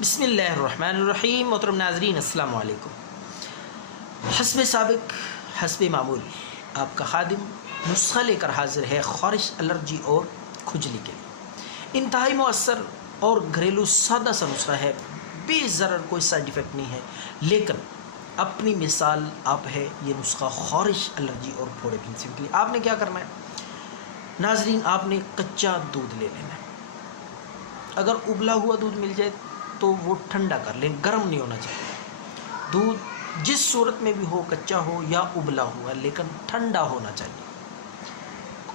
بسم اللہ الرحمن الرحیم۔ محترم ناظرین السلام علیکم۔ حسب سابق حسب معمول آپ کا خادم نسخہ لے کر حاضر ہے خارش، الرجی اور کھجلی کے لیے۔ انتہائی مؤثر اور گھریلو سادہ سا نسخہ ہے، بے ضرر، کوئی سائیڈ ایفیکٹ نہیں ہے، لیکن اپنی مثال آپ ہے یہ نسخہ خارش، الرجی اور پھوڑے پھنسیوں کے لیے۔ آپ نے کیا کرنا ہے ناظرین؟ آپ نے کچا دودھ لے لینا ہے۔ اگر ابلا ہوا دودھ مل جائے تو وہ ٹھنڈا کر لیں، گرم نہیں ہونا چاہیے۔ دودھ جس صورت میں بھی ہو، کچا ہو یا ابلا ہوا، لیکن ٹھنڈا ہونا چاہیے۔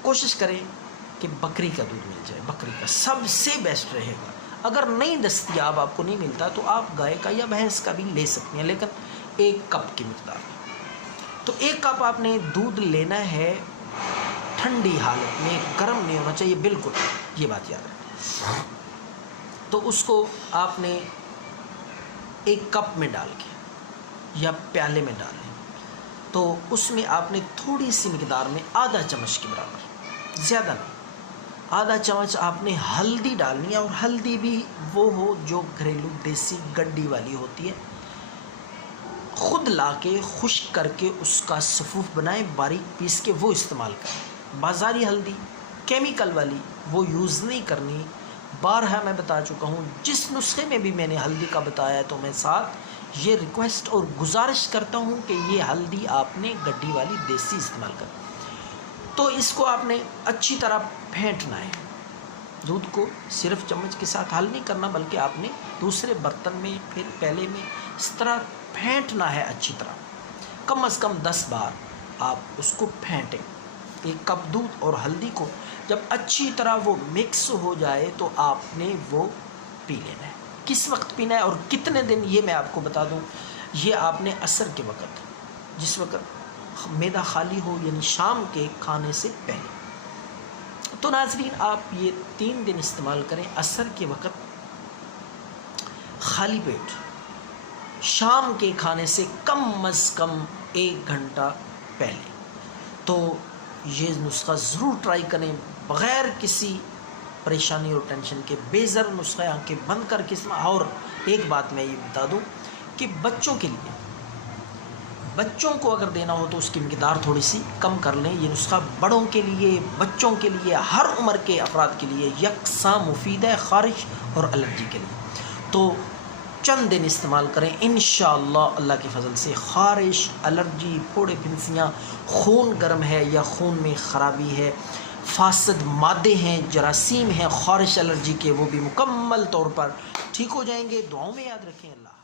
کوشش کریں کہ بکری کا دودھ مل جائے، بکری کا سب سے بیسٹ رہے گا۔ اگر نہیں دستیاب، آپ کو نہیں ملتا، تو آپ گائے کا یا بھینس کا بھی لے سکتے ہیں، لیکن 1 کپ کی مقدار میں۔ تو 1 کپ آپ نے دودھ لینا ہے، ٹھنڈی حالت میں، گرم نہیں ہونا چاہیے بالکل، یہ بات یاد رکھیں۔ تو اس کو آپ نے 1 کپ میں ڈال کے یا پیالے میں ڈال لیں، تو اس میں آپ نے تھوڑی سی مقدار میں آدھا چمچ کے برابر، زیادہ نہیں، آدھا چمچ آپ نے ہلدی ڈالنی ہے، اور ہلدی بھی وہ ہو جو گھریلو دیسی گڈی والی ہوتی ہے۔ خود لا کے خشک کر کے اس کا سفوف بنائیں، باریک پیس کے وہ استعمال کریں۔ بازاری ہلدی کیمیکل والی وہ یوز نہیں کرنی۔ بارہا میں بتا چکا ہوں، جس نسخے میں بھی میں نے ہلدی کا بتایا ہے، تو میں ساتھ یہ ریکویسٹ اور گزارش کرتا ہوں کہ یہ ہلدی آپ نے گڈی والی دیسی استعمال کریں۔ تو اس کو آپ نے اچھی طرح پھینٹنا ہے، دودھ کو صرف چمچ کے ساتھ حل نہیں کرنا، بلکہ آپ نے دوسرے برتن میں، پھر پیالے میں، اس طرح پھینٹنا ہے اچھی طرح۔ کم از کم 10 بار آپ اس کو پھینٹیں۔ 1 کپ دودھ اور ہلدی کو جب اچھی طرح وہ مکس ہو جائے تو آپ نے وہ پی لینا ہے۔ کس وقت پینا ہے اور کتنے دن، یہ میں آپ کو بتا دوں۔ یہ آپ نے عصر کے وقت، جس وقت معدہ خالی ہو، یعنی شام کے کھانے سے پہلے۔ تو ناظرین آپ یہ 3 دن استعمال کریں، عصر کے وقت خالی پیٹ، شام کے کھانے سے کم از کم 1 گھنٹہ پہلے۔ تو یہ نسخہ ضرور ٹرائی کریں، بغیر کسی پریشانی اور ٹینشن کے، بے ضرر نسخہ، آنکھیں بند کر کے۔ اور ایک بات میں یہ بتا دوں کہ بچوں کے لیے، بچوں کو اگر دینا ہو تو اس کی مقدار تھوڑی سی کم کر لیں۔ یہ نسخہ بڑوں کے لیے، بچوں کے لیے، ہر عمر کے افراد کے لیے یکساں مفید ہے، خارش اور الرجی کے لیے۔ تو چند دن استعمال کریں، انشاءاللہ اللہ کے فضل سے خارش، الرجی، پھوڑے پھنسیاں، خون گرم ہے یا خون میں خرابی ہے، فاسد مادے ہیں، جراثیم ہیں خارش الرجی کے، وہ بھی مکمل طور پر ٹھیک ہو جائیں گے۔ دعاؤں میں یاد رکھیں۔ اللہ